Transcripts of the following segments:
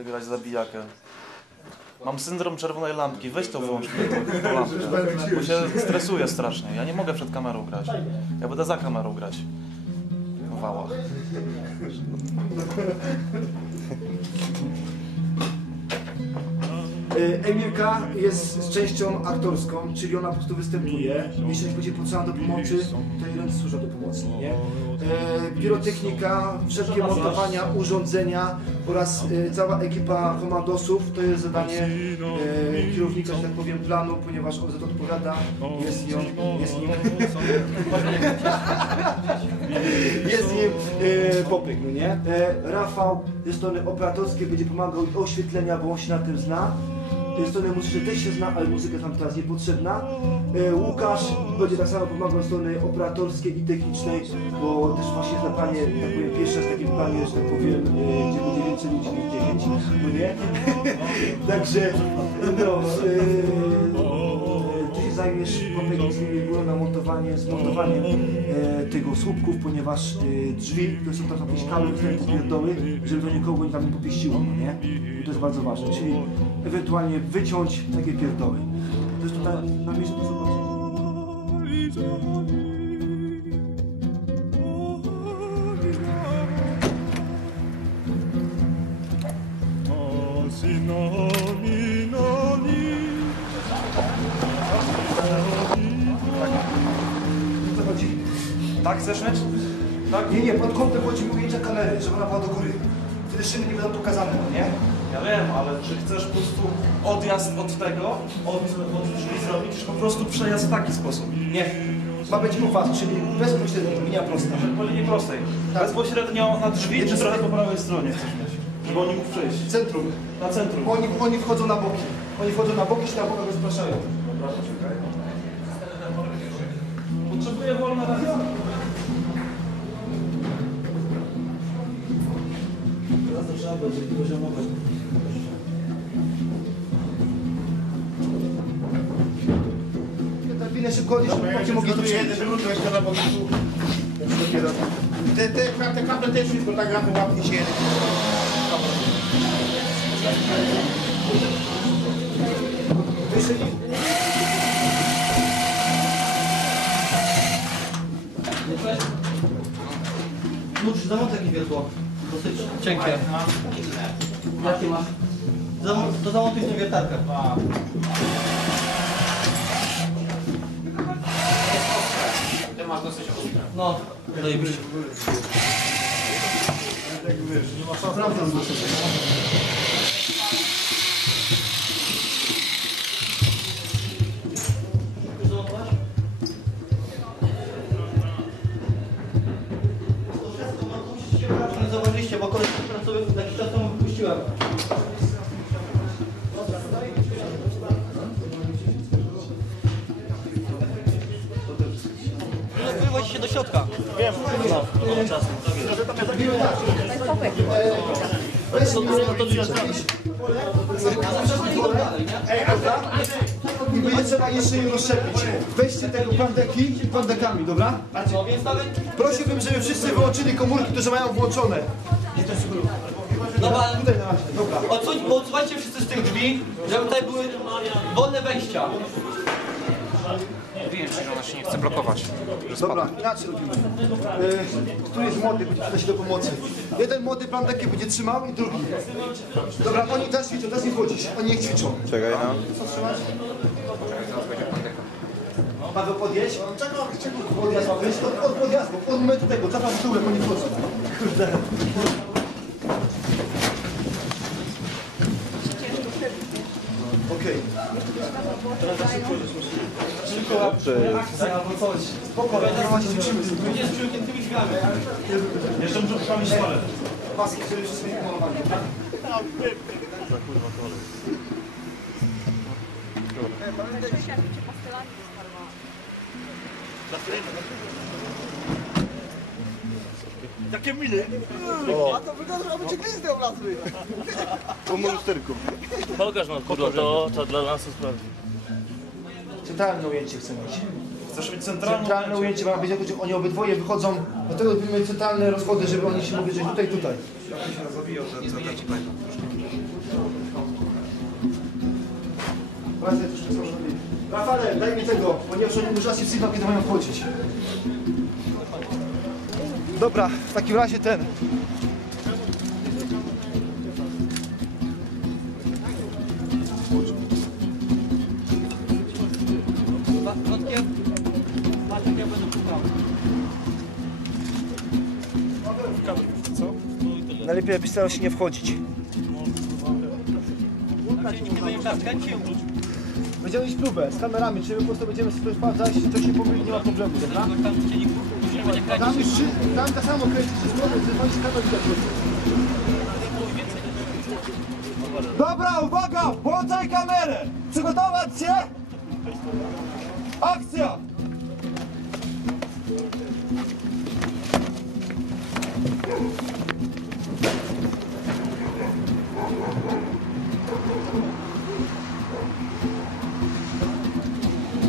będę grać zabijakę. Mam syndrom czerwonej lampki, weź to wyłącz tą- tą lampkę, bo się stresuję strasznie. Ja nie mogę przed kamerą grać. Ja będę za kamerą grać. W wałach. E, Emilka jest częścią aktorską, czyli ona po prostu występuje. Jeśli ktoś będzie potrzeba do pomocy, to jej ręce służą do pomocy, nie? E, Pirotechnika, wszelkie montowania, urządzenia oraz e, cała ekipa komandosów to jest zadanie kierownika, że tak powiem, planu, ponieważ on za to odpowiada, jest nią, jest nim. jest nim Popyk, no nie? Rafał ze strony operatorskiej będzie pomagał oświetlenia, bo on się na tym zna. Z strony muzycznej też się zna, ale muzyka tam teraz niepotrzebna. E, Łukasz będzie tak samo pomagał z strony operatorskiej i technicznej, bo też właśnie na planie, tak powiem, pierwszy raz taki planie, że tak powiem, e, gdzie będzie więcej ludzi niż 9, no nie? Także, no, e, ty się zajmiesz poprzednio z na montowanie, zmontowaniem e, tego słupków, ponieważ e, drzwi, to są tam jakieś kable pierdoły, żeby to nikogo tam nie popieściło, no nie? I to jest bardzo ważne, czyli ewentualnie wyciąć takie pierdoły. Zresztą na, na miejscu to zobaczyć. O co chodzi? Tak chcesz mieć? Tak? Nie, nie, pod kątem chodzi ujęcia kamery, żeby ona była do góry. Wtedy szyny nie będą pokazane, no nie? Ja wiem, ale czy chcesz po prostu odjazd od tego, od, od drzwi zrobić, czy po prostu przejazd w taki sposób? Nie. Ma być układ, czyli bezpośrednio, linia prosta. Po linii prostej. Tak. Bezpośrednio na drzwi, czy trochę po prawej stronie chcesz mieć? Żeby oni mógł przejść. Centrum. Na centrum. Oni, oni wchodzą na boki. Oni wchodzą na boki, się na bokach rozpraszają. Dobra. Potrzebuję wolne ręce. Teraz to trzeba będzie poziomować. Terminy szybko odnieść, żeby chłopcy mogli to przyjąć. Te, te, te kable też wszystko tak razu łapnie się jedzie. Wyszli. Lucz, zamont jakie wiertło? Dosyć cienkie. Jakie masz? Zamont, to zamontuj tę wiertarkę. Masz dosyć ostre. No, zajebiście. Sprawdzam dosyć. Zamontować? Wywodzi się do środka. Wiem. No, no czasu. Weź mi i będzie trzeba jeszcze je rozszczepić. Weźcie tego pandeki pandekami, dobra? Prosiłbym, żeby wszyscy wyłączyli komórki, które mają włączone. Dobra, Tutaj na razie, dobra. Odsuń, odsuńcie wszyscy z tych drzwi, żeby tutaj były wolne wejścia. Mówiłem ci, że ona się nie chce blokować. Dobra, inaczej robimy. E, który jest młody, będzie przydać się do pomocy. Jeden młody pandeki będzie trzymał i drugi. Dobra, oni teraz ćwiczą, teraz nie wchodzisz. Oni niech ćwiczą. Czekaj no. Co trzymasz? Paweł, podjedź. Podjazd ma wyjść. Od, od podjazdu, od momentu tego. Cofam w tyłek, oni wchodzą. Kurde. Okej. Akcja albo coś. Spokojnie, teraz się. Będzie z drzwiami. Jeszcze muszę poprawić szpalę. Paski, które już są pomalowane. Pokaż nam kurwa, to, to dla nas jest sprawy centralne ujęcie chcę mieć. Chcesz mieć centralne, centralne ujęcie? ma być, oni obydwoje wychodzą, dlatego będziemy mieć centralne rozchody, żeby oni się mogli tutaj, tutaj. Ja się zabiją, ten centrum tutaj Wracaj troszkę są Rafale, daj mi tego, ponieważ oni już raz i sygnał, kiedy mają wchodzić. Dobra, w takim razie ten. Najlepiej jakbyś starał się nie wchodzić. Tak. Będziemy mieć próbę z kamerami, czyli po prostu będziemy sobie sprawdzać, czy to się pomyli, nie ma problemu, dobra? Tam Tam, tak samo wszystko, zadzwonić z kamer widać. Dobra, uwaga! Włączaj kamerę! Przygotować się! Akcja!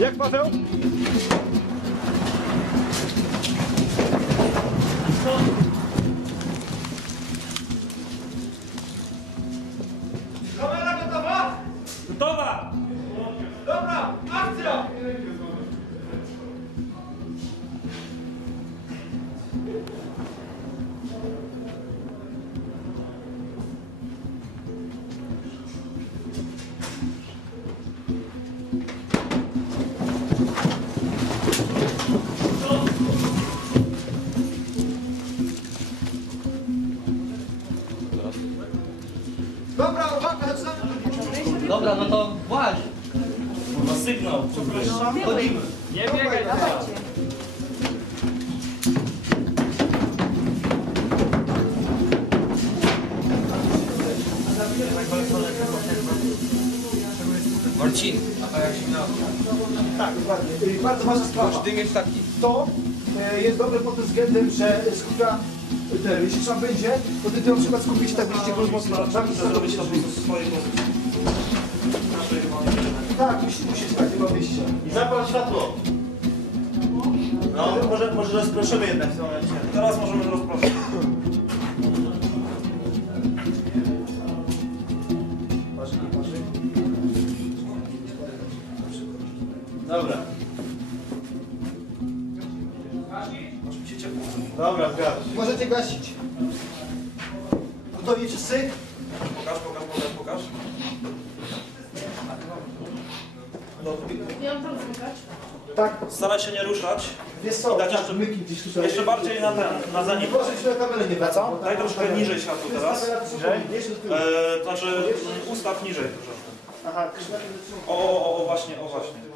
Jak Paweł? Ma sygnał. Chodzimy. Nie biegaj Marcin, Tak, dokładnie. Y, Bardzo ważna sprawa. dym jest taki. To e, jest dobre pod tym względem, że skupia ten, jeśli trzeba będzie, to ty, na przykład skupić tak, byście go mocno tak, i zrobić to Tak, musi, musisz tak, nie ma wyjścia. I zapal światło. No, może, może rozproszymy jednak w tym momencie. Teraz możemy rozproszyć. Dobra. Dobra, zgadza. Możecie gasić. Gotowi wszyscy? Pokaż, pokaż, pokaż, pokaż. Ja mam tam zamykać. Tak, Staraj się nie ruszać. wiesz co, Dać tak, jeszcze- myki gdzieś tutaj. Jeszcze bardziej na ten, na zenit. Proszę się na kamerę nie wraca. Daj troszkę niżej światło teraz. Niżej? E, to znaczy ustaw niżej troszeczkę. Aha, O, o, o, o, właśnie, o właśnie.